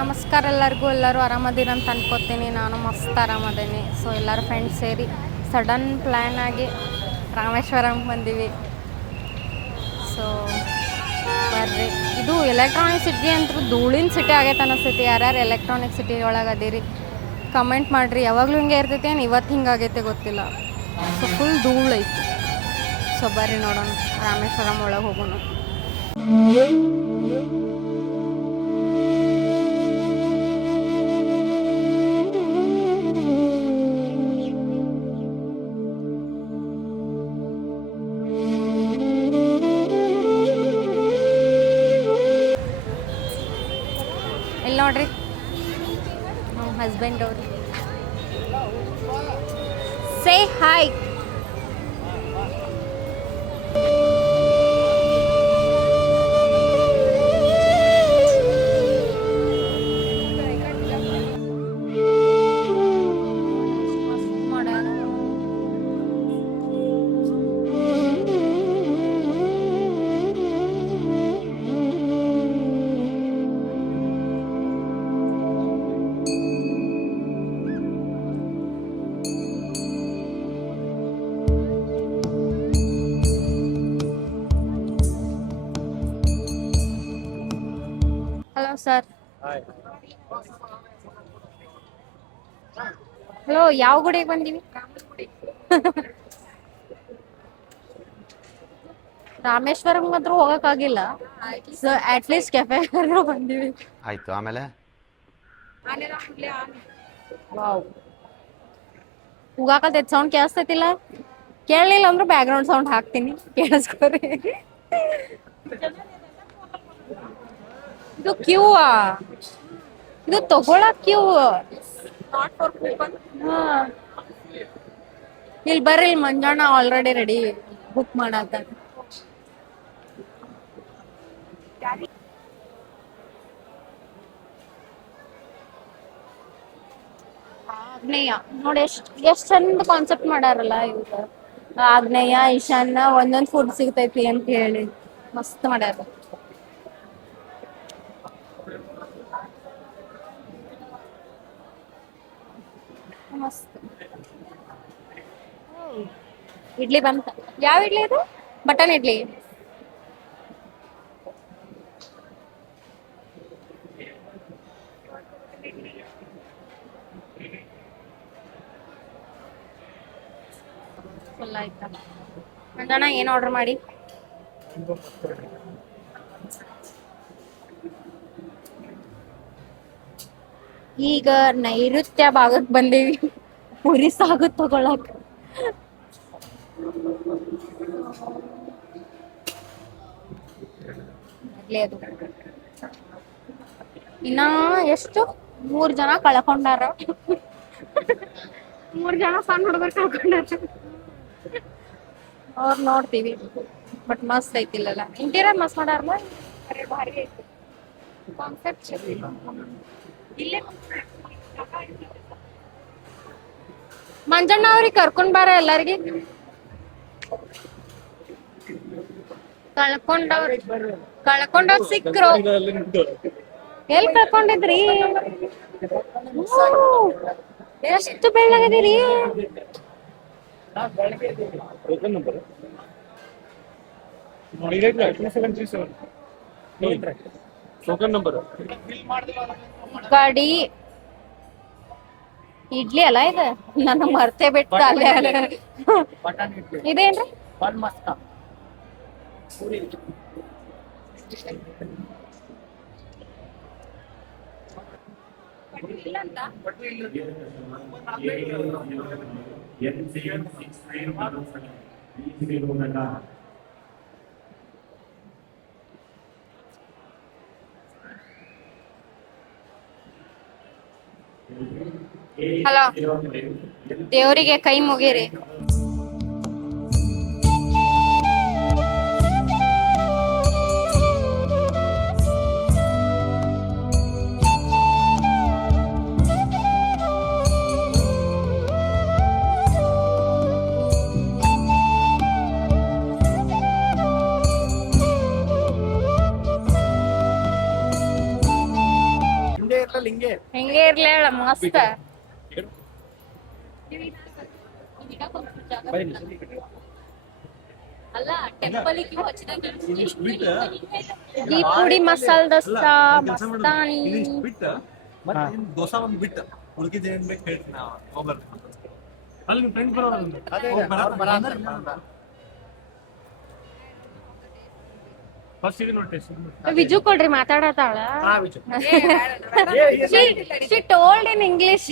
ನಮಸ್ಕಾರ ಎಲ್ಲರಿಗೂ. ಎಲ್ಲರೂ ಆರಾಮದಿರ ಅಂತ ಅನ್ಕೋತೀನಿ. ನಾನು ಮಸ್ತ್ ಆರಾಮದೇನಿ. ಸೊ ಎಲ್ಲರೂ ಫ್ರೆಂಡ್ಸ್ ಸೇರಿ ಸಡನ್ ಪ್ಲ್ಯಾನ್ ಆಗಿ ರಾಮೇಶ್ವರಂ ಬಂದೀವಿ. ಸೊ ಬರ್ರಿ, ಇದು ಎಲೆಕ್ಟ್ರಾನಿಕ್ ಸಿಟಿ ಅಂತೂ ಧೂಳಿನ ಸಿಟಿ ಆಗೈತೆ ಅನಿಸ್ತೈತಿ. ಯಾರ್ಯಾರು ಎಲೆಕ್ಟ್ರಾನಿಕ್ ಸಿಟಿ ಒಳಗೆ ಅದೀರಿ ಕಮೆಂಟ್ ಮಾಡಿರಿ. ಯಾವಾಗಲೂ ಹಿಂಗೆ ಇರ್ತೈತಿ ಏನು ಇವತ್ತು ಹಿಂಗಾಗೈತೆ ಗೊತ್ತಿಲ್ಲ. ಸೊ ಫುಲ್ ಧೂಳು ಐತಿ. ಸೊ ಬರ್ರಿ ನೋಡೋಣ, ರಾಮೇಶ್ವರಂ ಒಳಗೆ ಹೋಗೋಣ. ಇಲ್ಲಿ ನೋಡ್ರಿ, ನಮ್ಮ ಹಸ್ಬೆಂಡ್ ಅವರು. Say hi. Hello sir. Hello, ಯಾವ ಗುಡಿಗೆ ಬಂದೀವಿ? ರಾಮೇಶ್ವರಂ ಮಾತ್ರ ಹೋಗಕ್ಕಾಗಿಲ್ಲ. ಸೊ ಅಟ್ಲೀಸ್ಟ್ ಕೆಫೆ ಬಂದೀವಿ. ಆಯ್ತು. ಆಮೇಲೆ ಹೋಗಾಕತ್ತೈತಿ. ಸೌಂಡ್ ಕೇಳಿಸ್ತೈತಿಲ್ಲ? ಕೇಳಲಿಲ್ಲ ಅಂದ್ರೆ ಬ್ಯಾಕ್ ಗ್ರೌಂಡ್ ಸೌಂಡ್ ಹಾಕ್ತೀನಿ, ಕೇಳಿಸ್ಕೊರಿ. ಇದು ಕ್ಯೂ, ಇದು ತಗೊಳಕ್ ಕ್ಯೂ. ಇಲ್ಲಿ ಬರ್ರಿ, ಇಲ್ಲಿ ಮಂಜಣ್ಣ ಆಲ್ರೆಡಿ ರೆಡಿ ಬುಕ್ ಮಾಡತ್ತ. ಆಗ್ನೇಯ ನೋಡಿ, ಎಷ್ಟ್ ಚಂದ ಕಾನ್ಸೆಪ್ಟ್ ಮಾಡಾರಲ್ಲ ಇವ್ರು. ಆಗ್ನೇಯ, ಈಶಾನ್ಯ ಒಂದೊಂದ್ ಫುಡ್ ಸಿಗ್ತೈತಿ ಅಂತ ಹೇಳಿ ಮಸ್ತ್ ಮಾಡ್ಯಾರ. ಮಸ್ತ್. ಇಡ್ಲಿ ಬಂತ. ಯಾವ ಇಡ್ಲಿ ಇದು? ಬಟನ್ ಇಡ್ಲಿ. ಫುಲ್ ಆಯ್ತಾ? ಮಂಜಣ್ಣ ಏನ್ ಆರ್ಡರ್ ಮಾಡಿ? ಈಗ ನೈಋತ್ಯ ಭಾಗಕ್ಕೆ ಬಂದೇವಿ, ಪುರಿ ಸಾಗು ತಗೊಳಕ್. ಅದು ಇನ್ನ ಎಷ್ಟು 3 ಜನ ಕಳ್ಕೊಂಡಾರ. 3 ಜನ ಸಣ್ಣ ಹುಡುಗರು ಕಳ್ಕೊಂಡಾರ. ಅವ್ರು ನೋಡ್ತೀವಿ. ಬಟ್ ಮಸ್ತ್ ಐತಿಲ್ಲ, ಇಂಟೀರಿಯರ್ ಮಸ್ತ್ ಮಾಡಾರಲ್ಲ, ಭಾರಿ ಐತಿ ಕಾನ್ಸೆಪ್ಟ್. ಇಲ್ಲೇ ಮಂಜಣ್ಣ ಅವ್ರಿಗೆ ಕರ್ಕೊಂಡ್ ಬಾರ ಎಲ್ಲಾರ್ಗಿ. ಕಳ್ಕೊಂಡವ್ರು ಸಿಕ್ಕ್ರು. ಎಲ್ ಕಳ್ಕೊಂಡಿದ್ರಿ? ಎಷ್ಟು ಬೆಳ್ಳಗದಿರಿ. ಗಾಡಿ ಇಡ್ಲಿ ಅಲ್ಲ ಇದು, ನನ್ನ ಮರ್ತೇ ಬಿಟ್ಟು ಅಲ್ಲೇ ಇದೇನ್ರಿ? ಹಲೋ, ದೇವರಿಗೆ ಕೈ ಮುಗಿರಿ. ಹಿಂಗೆ ಇರ್ಲಿ ಹೇಳ ಮಸ್ತ್. ಈ ಪುಡಿ ಮಸಾಲ ದೋಸಾ ಮಸ್ತಾನಿ. ದೋಸಾ ಒಂದ್ ಬಿಟ್ಟ ಉಳ್ಕಿದ ಏನ್ ಬೇಕು ಹೇಳ್ತೀನಿ ಅಲ್ಲಿ ಫ್ರೆಂಡ್ ವಿಜು ಕೊಡ್ರಿ ಮಾತಾಡತಾಳ. She told in English.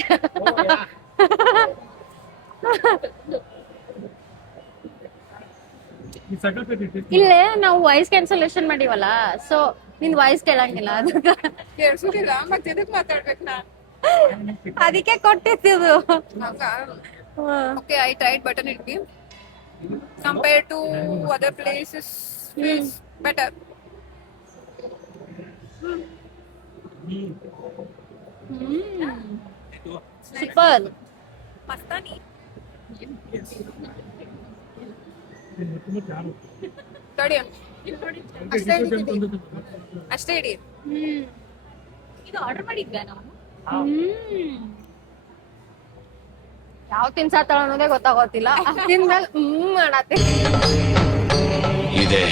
ಇಲ್ಲೇ ನಾವು ವಾಯ್ಸ್ ಕ್ಯಾನ್ಸಲೇಷನ್ ಮಾಡಿವಲ್ಲ, ಸೊ ನಿನ್ ವಾಯ್ಸ್ ಕೇಳಂಗಿಲ್ಲ, ಅದಕ್ಕೆ ಕೇಳಿಸುದಿಲ್ಲ ಮತ್ತೆ ಎದಕ್ ಮಾತಾಡ್ಬೇಕು ನಾ? ಅದಕ್ಕೆ ಕೊಟ್ಟಿದ್ದು. Okay, I tried butter idli. Compared to other places, feels better. Super. Mastani. ತಡಿ ಅಷ್ಟೇ ಇಡಿ. ಇದು ಆರ್ಡರ್ ಮಾಡಿದ್ವಿ ನಾವು. ಯಾವ ತಿನ್ಸಾತಾಳ ಅನ್ನೋದೇ ಗೊತ್ತಾಗೋತಿಲ್ಲ. ತಿಂದ್ಮೇಲೆ ಮಾಡತ್ತೆ. ಇದೆ,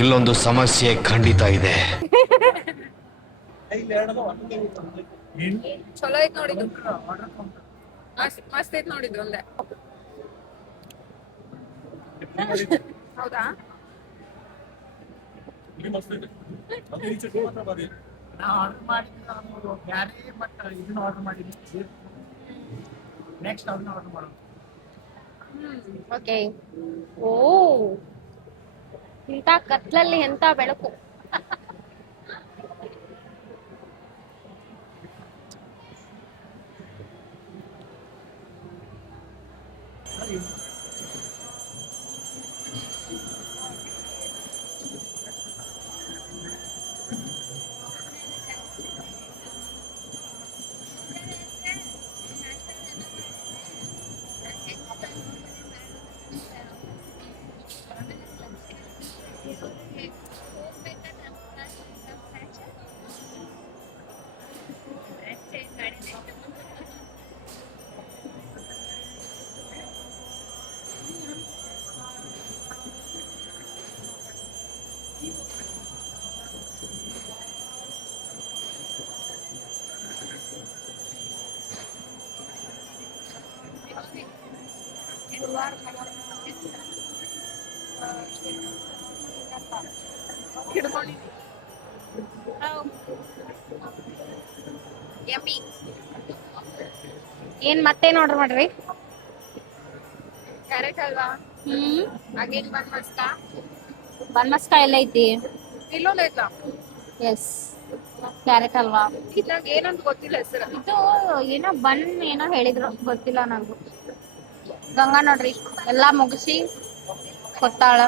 ಇಲ್ಲೊಂದು ಸಮಸ್ಯೆ ಖಂಡಿತ ಇದೆ. ಚಲೋ ಐತ್ ನೋಡಿದ್ದು, ಮಸ್ತ್ ಐತ್ ನೋಡಿದ್ದು ಒಂದೇ. ಹೌದಾ? ನೆಕ್ಸ್ಟ್ ಅದನ್ನ ಆರ್ಡರ್ ಮಾಡೋಣ. ಓಕೆ. ಓ, ಇಂಥ ಕತ್ಲಲ್ಲಿ ಎಂತ ಬೆಳಕು. ಏನ್ ಮತ್ತೇನ್ ಆರ್ಡರ್ ಮಾಡ್ರಿ? ಕ್ಯಾರೆಟ್ ಅಲ್ವಾ? ಅಗೇನ್ ಬನ್ ಮಸ್ಕಾ. ಬನ್ ಮಸ್ಕಾ ಎಲ್ಲ ಐತಿ? ಇಲ್ಲೊಂದ್ ಐತ್ಲಾ? ಎಸ್, ಕ್ಯಾರೆಟ್ ಅಲ್ವಾ. ಇದ್ರಾಗ ಏನಂತ ಗೊತ್ತಿಲ್ಲ ಹೆಸರು. ಇದು ಏನೋ ಬನ್ ಏನೋ ಹೇಳಿದ್ರು, ಗೊತ್ತಿಲ್ಲ ನಂಗು. ಗಂಗಾ ನೋಡ್ರಿ ಎಲ್ಲಾ ಮುಗಿಸಿ ಕೊತ್ತಾಳ,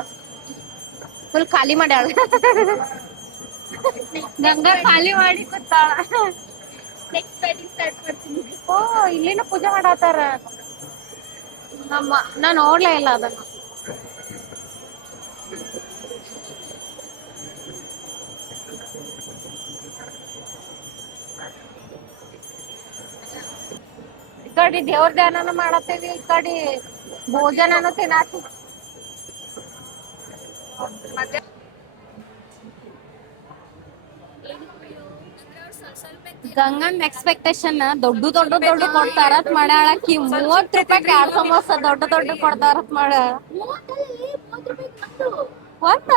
ಫುಲ್ ಖಾಲಿ ಮಾಡ್ಯಾಳ. ಗಂಗಾ ಖಾಲಿ ಮಾಡಿ ಕೊತ್ತಾಳ. ಓ, ಇಲ್ಲಿನ ಪೂಜೆ ಮಾಡತ್ತಾರ. ನಾ ನೋಡ್ಲೇ ಇಲ್ಲ ಅದನ್ನ. ಈ ಕಡೆ ದೇವ್ರ ಧ್ಯಾನನು ಮಾಡತ್ತೇವಿ, ಈ ಕಡೆ ಭೋಜನನು ತಿನ್ನಾತಿ. ಮತ್ತೆ ಗಂಗನ್ ಎಕ್ಸ್ಪೆಕ್ಟೇಷನ್ ದೊಡ್ಡ ಕೊಡ್ತಾರತ್ ಮಾಡ್ಯಾಳಕಿ. 30 ರೂಪಾಯಿ 2 ಸಮೋಸ ದೊಡ್ಡ ಕೊಡ್ತಾರತ್ ಮಾಡ. ಒಂದ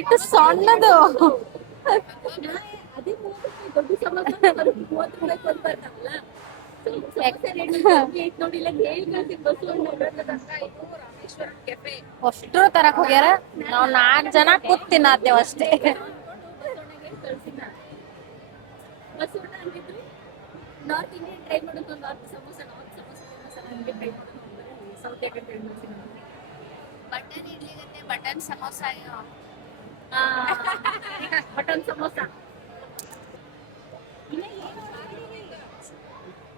ಇಟ್ಟು ಸಣ್ಣದು. ಅಷ್ಟ್ರು ತರಕ್ ಹೋಗ್ಯಾರ. ನಾವ್ 4 ಜನ ಕೂತ್ ತಿನ್ನಾತೇವ್ ಅಷ್ಟೇ. ನಾರ್ತ್ ಇಂಡಿಯನ್ ಟ್ರೈ ಮಾಡೋದು, ನಾರ್ತ್ ಸಮೋಸ ಟ್ರೈ ಮಾಡೋದು, ಸೌತ್ ಇಂಡಿಯನ್ ಟ್ರೈ ಮಾಡ್ತೀನಿ. ಬಟನ್ ಇಡ್ಲಿ ಗತ್ತೆ ಬಟನ್ ಸಮೋಸ. ಬಟನ್ ಸಮೋಸ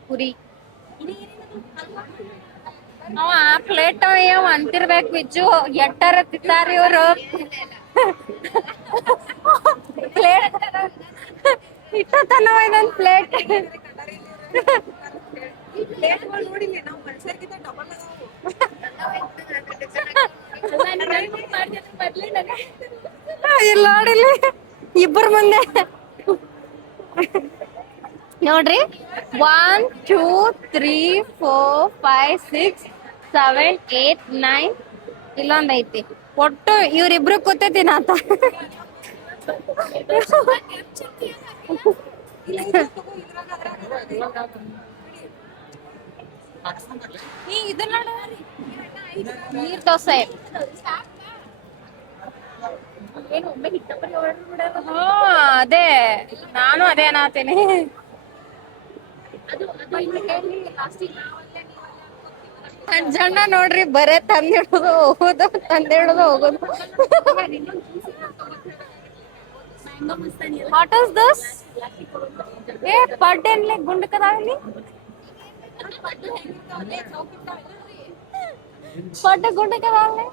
ಪುರಿ ಅವ ಆ ಪ್ಲೇಟ್ ಏವ್ ಅಂತಿರ್ಬೇಕು. ವಿಜ್ಜು ಎಟ್ಟರ ತಿಂತಾರ ಇವ್ರು ಪ್ಲೇಟ್ ಇಟ್ಟತನವ ಇದೊಂದು ಪ್ಲೇಟ್. ಪ್ಲೇಟ್ಗಳು ನೋಡಿಲ್ಲ ನಾವು ಮನುಷ್ಯರ್ಗಿಂತ ಡಬಲ್ ಇಲ್ಲಿ ನೋಡಿಲ್ಲಿ ಇಬ್ಬರ ಮುಂದೆ ನೋಡ್ರಿ 1 2 3 4 5 6 7 8 9 ಇಲ್ಲೊಂದ್ ಐತಿ. ಒಟ್ಟು ಇವ್ರಿಬ್ರು ಕೂತೈತಿನ ಅಂತ. ನೀರ್ ದೋಸೆ. ಅದೇ ನಾನು ಅದೇ ಅನ್ನತೀನಿ. ಅಂಜಣ್ಣ ನೋಡ್ರಿ ಬರೇ ತಂದಿಡೋದು ಹೋಗೋದು ತಂದಿಡೋದು ಹೋಗೋದು. What is this? ಏ ಪಡ್ಡೆನ್ಲೆ ಗುಂಡಕದಾಗಲಿ ಪಡ್ಡ ಗುಂಡಕದಾಗಲಿ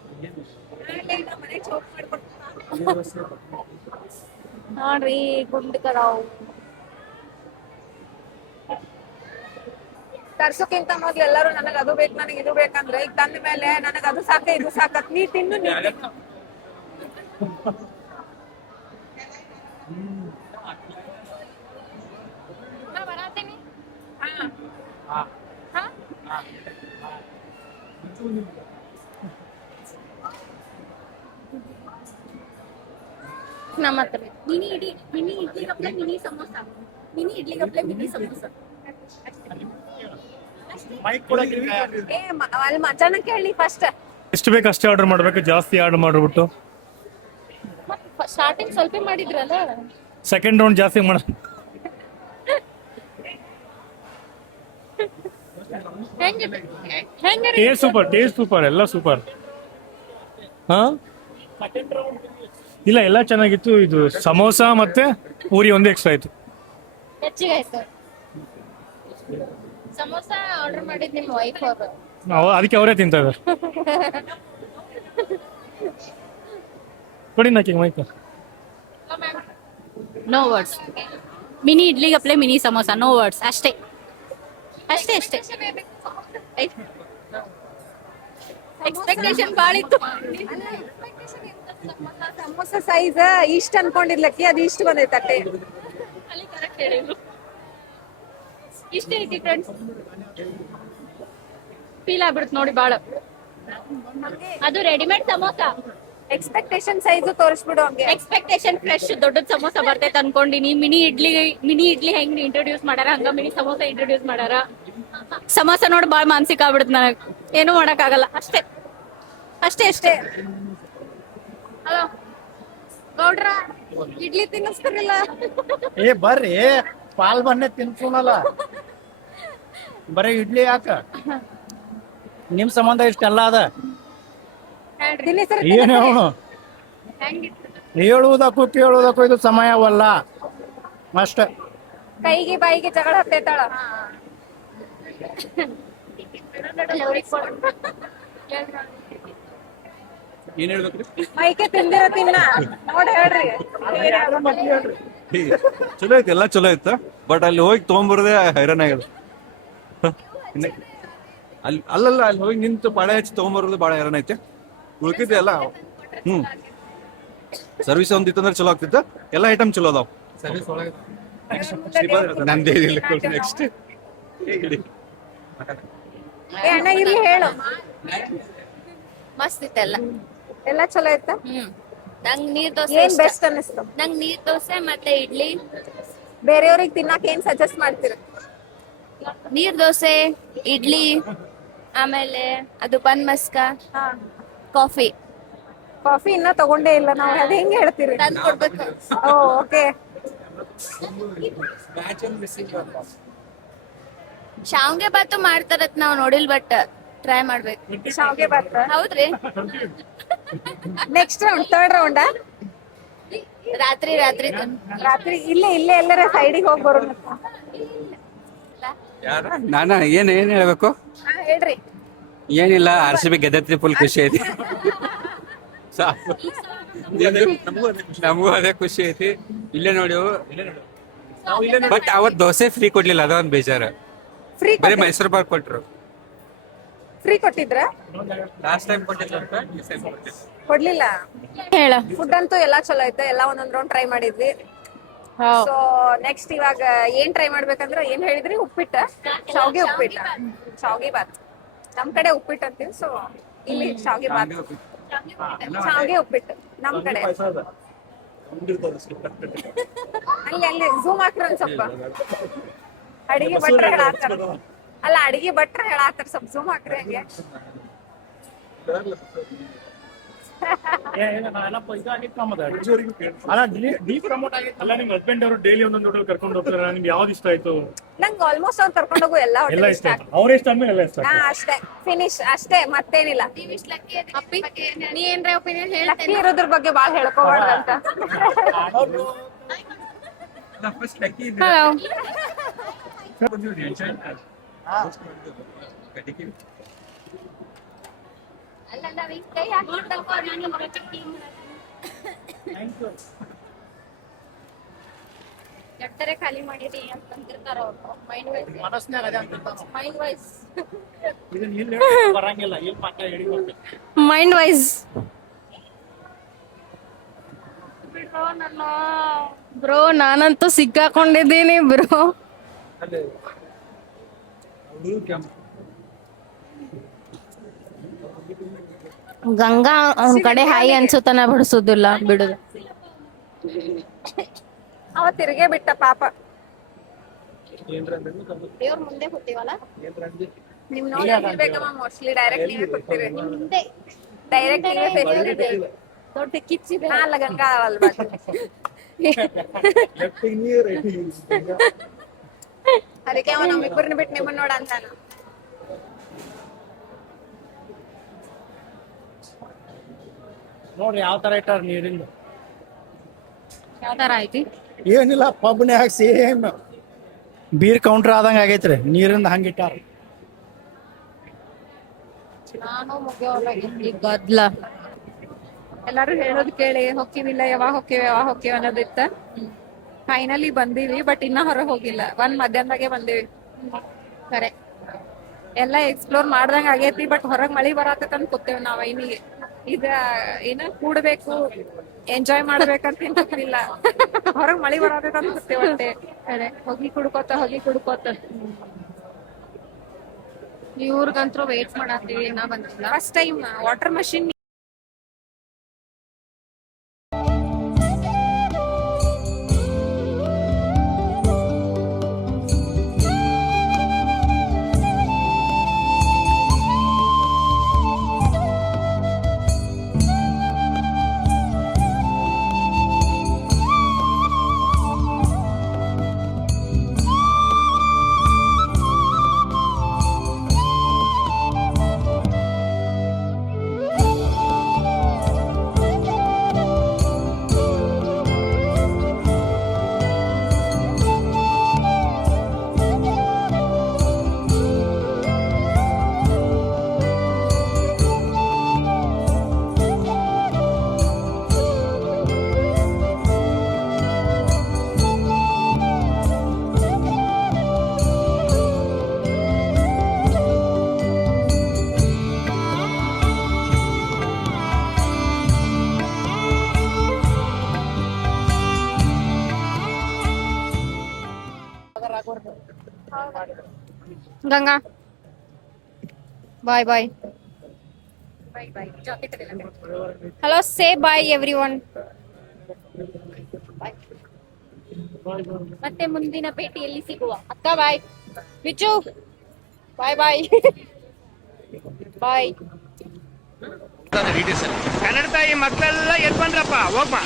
ನೋಡ್ರಿ ಗುಂಡಕದಾವು. ತರ್ಸೋಕ್ಕಿಂತ ಮೊದ್ಲು ಎಲ್ಲರೂ ನನಗ್ ಅದು ಬೇಕು ನನಗ್ ಇದು ಬೇಕಂದ್ರೆ ಈಗ ತಂದ ಮೇಲೆ ನನಗ್ ಅದು ಸಾಕ ಇದು ಸಾಕತ್ ನೀ ತಿನ್ನು ನೀ ತಿನ್ನು. ನಾ ಬರಾತೀನಿ. ನಮ್ಮ ಹತ್ರ ಮಿನಿ ಇಡ್ಲಿ ಗಪ್ಲೆ ಮಿನಿ ಸಮೋಸ. ಮಿನಿ ಇಡ್ಲಿ ಗಪ್ಲೆ ಮಿನಿ ಸಮೋಸ. ಏ ಅಲ್ಲಿ ಮಚಾನ ಕೇಳಿ ಫಸ್ಟ್. ಎಷ್ಟು ಬೇಕು ಅಷ್ಟೇ ಆರ್ಡರ್ ಮಾಡ್ಬೇಕು, ಜಾಸ್ತಿ ಆರ್ಡರ್ ಮಾಡ್ಬಿಟ್ಟು ಸ್ಟಾರ್ಟಿಂಗ್ ಸ್ವಲ್ಪ ಮಾಡಿದ್ರಲ್ಲ. ಸೆಕೆಂಡ್ ರೌಂಡ್ ಜಾಸ್ತಿ ಮಾಡ. ಹೆಂಗ್ರಿ ಟೇಸ್ಟ್ ಸೂಪರ್ ಎಲ್ಲ ಸೂಪರ್. ಹಾ ಇಲ್ಲ ಎಲ್ಲ ಚೆನ್ನಾಗಿತ್ತು. ಇದು ಸಮೋಸ ಮತ್ತೆ ಪೂರಿ ಒಂದು ಎಕ್ಸ್ಟ್ರಾ ಆಯ್ತು. ಹೆಚ್ಚಿಗೆ ಆಯ್ತು. ಸಮೋಸ ಆರ್ಡರ್ ಮಾಡಿದ್ ನಿಮ್ ವೈಫ್ ಅವರು. ಅದಕ್ಕೆ ಅವರೇ ತಿಂತಾ ಇದ್ದಾರೆ. ಕೊಡಿ ನಾಕಿ mic. No words. Mini idli ಗಪ್ಲೆ ಮಿನಿ ಸಮೋಸ. No words. ಅಷ್ಟೇ ಅಷ್ಟೇ ಅಷ್ಟೇ. ಎಕ್ಸ್ಪೆಕ್ಟೇಷನ್ ಭಾಳ ಇತ್ತು. ಸಮೋಸ ಸೈಜ್ ಇಷ್ಟ ಅನ್ಕೊಂಡಿರ್ಲಕ್ಕಿ ಅದು ಇಷ್ಟ ಬಂದೈತೆ ತಟ್ಟೆ. ಅಲ್ಲಿ ಕರೆಕ್ಟ್ ಹೇಳಿದ್ರು. ಇಷ್ಟೇ ಐತಿ ಫ್ರೆಂಡ್ಸ್. ಫೀಲ್ ಆಗ್ಬಿಡುತ್ತೆ ನೋಡಿ ಭಾಳ. ಅದು ರೆಡಿಮೇಡ್ ಸಮೋಸ. ಎಕ್ಸ್ಪೆಕ್ಟೇಷನ್ ಸೈಜ್ ತೋರಿಸ್ಬಿಡು ಹಂಗೆ. ಎಕ್ಸ್ಪೆಕ್ಟೇಷನ್ ಫ್ರೆಶ್ ದೊಡ್ಡದ ಸಮೋಸ ಬರ್ತೈತೆ ಅನ್ಕೊಂಡಿನಿ. ಮಿನಿ ಇಡ್ಲಿ ಹೆಂಗ್ ಇಂಟ್ರೊಡ್ಯೂಸ್ ಮಾಡ್ಯಾರ ಹಂಗ ಮಿನಿ ಸಮೋಸ ಇಂಟ್ರೊಡ್ಯೂಸ್ ಮಾಡ್ಯಾರ. ಸಮೋಸ ನೋಡಿ ಭಾಳ ಮಾನಸಿಕ ಆಗ್ಬಿಡುತ್ತೆ ನನಗೆ. ಏನು ಮಾಡಕ್ ಆಗಲ್ಲ. ಅಷ್ಟೇ ಅಷ್ಟೇ ಅಷ್ಟೇ. ಹಲೋ ಗೌಡ್ರ ಇಡ್ಲಿ ತಿನ್ನಿಸ್ತಾರಿಲ್ಲ? ಏ ಬರ್ರಿ ಪಾಲ್ ಬನ್ನೆ ತಿನ್ಸೋಣಲ್ಲ. ಬರೀ ಇಡ್ಲಿ ಯಾಕ? ನಿಮ್ ಸಂಬಂಧ ಇಷ್ಟೆಲ್ಲ ಅದ. ಏನ್ ಹೇಳು? ಹೇಳುವುದಕ್ಕೂ ಕೇಳುವುದಕ್ಕೂ ಇದು ಸಮಯವಲ್ಲ ಅಷ್ಟೇ. ಕೈಗೆ ಬಾಯಿಗೆ ಜಗಳ ಹತ್ತೈತಾಳ. ಏನ್ ಹೇಳ್ಬೇಕ್ರಿ? ಮೈಕೆ ತಿಂದಿರ ತಿನ್ನ ನೋಡಿ ಹೇಳ್ರಿ. ಚಲೋ ಐತಿ, ಎಲ್ಲ ಚಲೋ ಐತ. ಬಟ್ ಅಲ್ಲಿ ಹೋಗಿ ತಗೊಂಬರದೆ ಹೈರಾಣ ಆಗ್ಯದ. ಅಲ್ಲಲ್ಲ ಅಲ್ಲಿ ಹೋಗಿ ನಿಂತು ಪಾಳೆ ಹಚ್ಚಿ ತಗೊಂಬರೋದು ಬಾಳ ಹೈರಾಣ ಐತೆ. ಉಳ್ಕಿದ್ದೆ ಎಲ್ಲ ಸರ್ವಿಸ್ ಒಂದಿತ್ತಂದ್ರೆ ಚಲೋ ಆಗ್ತಿತ್ತು. ಎಲ್ಲ ಐಟಮ್ ಚಲೋ ಅದಾವ. ನಂದೇನಿಲ್ಲ ನೆಕ್ಸ್ಟ್. ಏ ಅಣ್ಣ ಇರ್ಲಿ ಹೇಳು. ಮಸ್ತ್ ಇತ್ತೆಲ್ಲ. ಎಲ್ಲ ಚಲೋ ಐತ. ನಂಗ್ ನೀರ್ ದೋಸೆ ಏನ್ ಇಷ್ಟ. ಬೆಸ್ಟ್ ಅನ್ನಿಸ್ತು? ನಂಗ್ ನೀರ್ ದೋಸೆ ಮತ್ತೆ ಇಡ್ಲಿ. ಬೇರೆಯವ್ರಿಗೆ ತಿನ್ನಕ್ ಏನ್ ಸಜೆಸ್ಟ್ ಮಾಡ್ತೀರಿ? ನೀರ್ ದೋಸೆ, ಇಡ್ಲಿ, ಆಮೇಲೆ ಅದು ಬನ್ ಮಸ್ಕ, ಹಾ ಕಾಫಿ ಕಾಫಿ ಇನ್ನ ತಗೊಂಡೇ ಇಲ್ಲ ನಾವು. ಅದ್ ಹೆಂಗ್ ಹೇಳ್ತೀರಿ? ತಂದು ಕೊಡ್ಬೇಕು. ಓ ಓಕೆ. ಶಾವ್ಗೆ ಬಾತು ಮಾಡ್ತಾರತ್ ನಾವ್ ನೋಡಿಲ್, ಬಟ್ ಟ್ರೈ ಮಾಡ್ಬೇಕು. ಶಾವ್ಗೆ ಬಾತ್. ಹೌದ್ರಿ? Next round third round. ರಾತ್ರಿ ರಾತ್ರಿ ಇಲ್ಲೇ ಎಲ್ಲರ ಸೈಡಿಗೆ ಹೋಗಿ ಬರೋಣ. ನಾನು ಏನ್ ಹೇಳ್ಬೇಕು? ಹಾ ಹೇಳ್ರಿ. ಏನಿಲ್ಲ, RCB ಗೆದ್ದತ್ತಿ ಫುಲ್ ಖುಷಿ ಐತಿ. ಸಾಕು. ನಮಗೂ ಅದೇ ಖುಷಿ ಐತಿ. ಇಲ್ಲೇ ನೋಡಿ ಬಟ್ ಅವತ್ ದೋಸೆ ಫ್ರೀ ಕೊಡ್ಲಿಲ್ಲ ಅದೊಂದು ಬೇಜಾರು. ಫ್ರೀ ಬರೀ ಮೈಸೂರು ಪಾಕ್ ಕೊಟ್ರು. ಫ್ರೀ ಕೊಟ್ಟಿದ್ರ ಲಾಸ್ಟ್ ಟೈಮ್ ಕೊಟ್ಟಿಲ್ಲ ಅಂತ ಈ time ಕೊಟ್ಟಿಲ್ಲ. ಕೊಡ್ಲಿಲ್ಲ. ಹೇಳ. ಫುಡ್ ಅಂತೂ ಎಲ್ಲಾ ಚಲೋ ಐತೆ, ಎಲ್ಲಾ ಒಂದೊಂದ್ ರೌಂಡ್ ಟ್ರೈ ಮಾಡಿದ್ವಿ. ಸೊ ನೆಕ್ಸ್ಟ್ ಇವಾಗ ಏನ್ ಟ್ರೈ ಮಾಡ್ಬೇಕಂದ್ರೆ ಏನ್ ಹೇಳಿದ್ರಿ? ಉಪ್ಪಿಟ್ಟ, ಶಾವ್ಗೆ ಉಪ್ಪಿಟ್ಟ, ಶಾವ್ಗೆ ಬಾತ್. ನಮ್ ಕಡೆ ಉಪ್ಪಿಟ್ಟು ಅಂತೀವಿ, ಸೊ ಇಲ್ಲಿ ಶಾವ್ಗೆ ಬಾತ್, ಶಾವ್ಗೆ ಉಪ್ಪಿಟ್ಟು ನಮ್ ಕಡೆ. ಅಲ್ಲಿ ಝೂಮ್ ಹಾಕ್ರ ಒಂದ್ ಸ್ವಲ್ಪ. ಅಡಿಗೆ ಭಟ್ರ ಹೇಳಾತಾರ, ಅಲ್ಲ ಅಡಿಗೆ ಭಟ್ರ ಹೇಳಾತಾರ, ಸ್ವಲ್ಪ ಝೂಮ್ ಹಾಕ್ರಿ ಹಂಗೆ. ಅಲ್ಲ ಡಿ ಪ್ರಮೋಟ್ ಆಗಿತ್ತಲ್ಲ. ನಿಮ್ ಹಸ್ಬೆಂಡ್ ಅವರು ಡೈಲಿ ಒಂದೊಂದು ಹೋಟೆಲ್ ಕರ್ಕೊಂಡು ಹೋಗ್ತಾರೆ, ನಿಮ್ಗೆ ಯಾವ್ದು ಇಷ್ಟ ಆಯ್ತು? ನಂಗೆ ಆಲ್ಮೋಸ್ಟ್ ಅವ್ರು ಕರ್ಕೊಂಡು ಹೋಗು ಎಲ್ಲ ಎಲ್ಲ ಹೋಟೆಲ್ ಇಷ್ಟ ಇಷ್ಟ. ಆಯ್ತು, ಅವ್ರ ಇಷ್ಟ ಆದ್ಮೇಲೆ ಎಲ್ಲ ಇಷ್ಟ ಆಯ್ತು. ಅಷ್ಟೇ ಫಿನಿಶ್, ಅಷ್ಟೇ ಮತ್ತೇನಿಲ್ಲ. ಅಪ್ಪಿ ನೀ ಏನ್ರ ಒಪಿನಿಯನ್ ಲಕ್ಕಿ ಹೇಳ್ತೇನೆ. ಇರೋದ್ರ ಬಗ್ಗೆ ಬಾಳ್ ಹೇಳ್ಕೋಬಾರ್ದು ಅಂತ. ನಾ first ಲಕ್ಕಿ ಇದ್ದೆ. ಹಲೋ. ಬಂದಿವ್ರಿ, ಕಟ್ಟಿಗೆ. ಅಲ್ಲ ನಾವ್ ಈಗ ಕೈ ಹಾಕಿದ್ದಪ್ಪ ನಾನು ಬರಚಿ ಎಟ್ಟರೆ ಖಾಲಿ ಮಾಡಿರಿ ಅಂತಂದಿರ್ತಾರ ಅವ್ರು. ಮೈಂಡ್ ವೈಸ್ ಮನಸ್ನಾಗ ಅದೇ ಅಂತ ಮೈಂಡ್ ವೈಸ್ ಇದನ್ನ ಇಲ್ಲಿ ಬರಂಗಿಲ್ಲ, ಇಲ್ಲಿ ಮಾತ್ರ ಹೇಳಿ ಹೋಗ್ಬೇಕು. Mind wise. ಬ್ರೋ ನಾನಂತೂ ಸಿಕ್ಕಾಕೊಂಡಿದ್ದೀನಿ ಬ್ರೋ. ಗಂಗಾ ಅವ್ನ ಕಡೆ ಹಾಯಿ ಅನ್ಸುತ್ತಾನ ಬಿಡಿಸೋದಿಲ್ಲ ಬಿಡುದು. ಅವ ತಿರ್ಗೇ ಬಿಟ್ಟ ಪಾಪ. ದೇವ್ರ ಮುಂದೆ ಕೂತೀವಲ್ಲ ನಿಮ್ ನೋಡಿ ಇರ್ಬೇಕಮ್ಮ, ಮೋಸ್ಟ್ಲಿ ಡೈರೆಕ್ಟ್ ನೀವೇ ಕೊಡ್ತೀರಿ. ಮುಂದೆ ಡೈರೆಕ್ಟ್ ನೀವೇ ಫೆಸಿಲಿಟಿ. ದೊಡ್ಡ ಕಿಚ್ಚಿದೆ. ಅಲ್ಲ ಗಂಗಾ ಅಲ್ವಾ? ಅದಕ್ಕೆ ಅವ ನಮ್ಮಿಬ್ಬರನ್ನ ಬಿಟ್ಟು ನಿಮ್ಮನ್ನ ನೋಡ ಅಂತಾನ. ನೋಡ್ರಿ ಯಾವ ತರ ಇಟ್ಟಾರ ನೀರಿಂದ. ಯಾವ ತರ ಐತಿ? ಏನಿಲ್ಲ, ಪಬ್ನ್ಯಾಗ ಸೇಮ್ ಬೀರ್ ಕೌಂಟರ್ ಆದಂಗ ಆಗೈತ್ರಿ, ನೀರಿಂದ ಹಂಗಿಟ್ಟಾರ. ನಾನು ಮುಗಿಯೋಗಿ ಗದ್ಲ. ಎಲ್ಲಾರು ಹೇಳೋದ್ ಕೇಳಿ ಹೊಕ್ಕಿವಿಲ್ಲ, ಯಾವಾಗ ಹೊಕ್ಕಿವಿ ಅನ್ನೋದಿತ್ತ. ಫೈನಲಿ ಬಂದೀವಿ, ಬಟ್ ಇನ್ನ ಹೊರಗೆ ಹೋಗಿಲ್ಲ. ಮಧ್ಯಾಹ್ನದಾಗೆ ಬಂದೀವಿ. ಕರೆ ಎಲ್ಲ ಎಕ್ಸ್ಪ್ಲೋರ್ ಮಾಡ್ದಂಗ ಆಗೈತಿ, ಬಟ್ ಹೊರಗ್ ಮಳಿ ಬರತ್ತಂತ ಕೂತೇವ್ ನಾವ್. ಐನಿಗೆ ಈಗ ಏನ ಕೂಡ್ಬೇಕು, ಎಂಜಾಯ್ ಮಾಡ್ಬೇಕಂತ ಗೊತ್ತಿಲ್ಲ. ಹೊರಗ್ ಮಳಿ ಬರತ್ತಂತ ಕೂತೇವ್ ಅಷ್ಟೇ. ಕರೆ ಹೋಗಿ ಕುಡ್ಕೋತ ಇವ್ರಿಗಂತೂ ವೇಟ್ ಮಾಡತ್ತೀವಿ, ನಾ ಬಂದಿಲ್ಲ. First time water machine. Ganga bye bye. Hello, say bye everyone. ಮತ್ತೆ ಮುಂದಿನ ಭೇಟಿಯಲ್ಲಿ ಸಿಗುವ. ಅಕ್ಕ ಬಾಯ್. ವಿಚು ಬಾಯ್ ಬಾಯ್. ಬಾಯ್. ಕನ್ನಡ ತಾಯಿ ಮಕ್ಕಳೆಲ್ಲ ಎದ್ ಬಂದ್ರಪ್ಪ, ಹೋಗ್ಬಾ.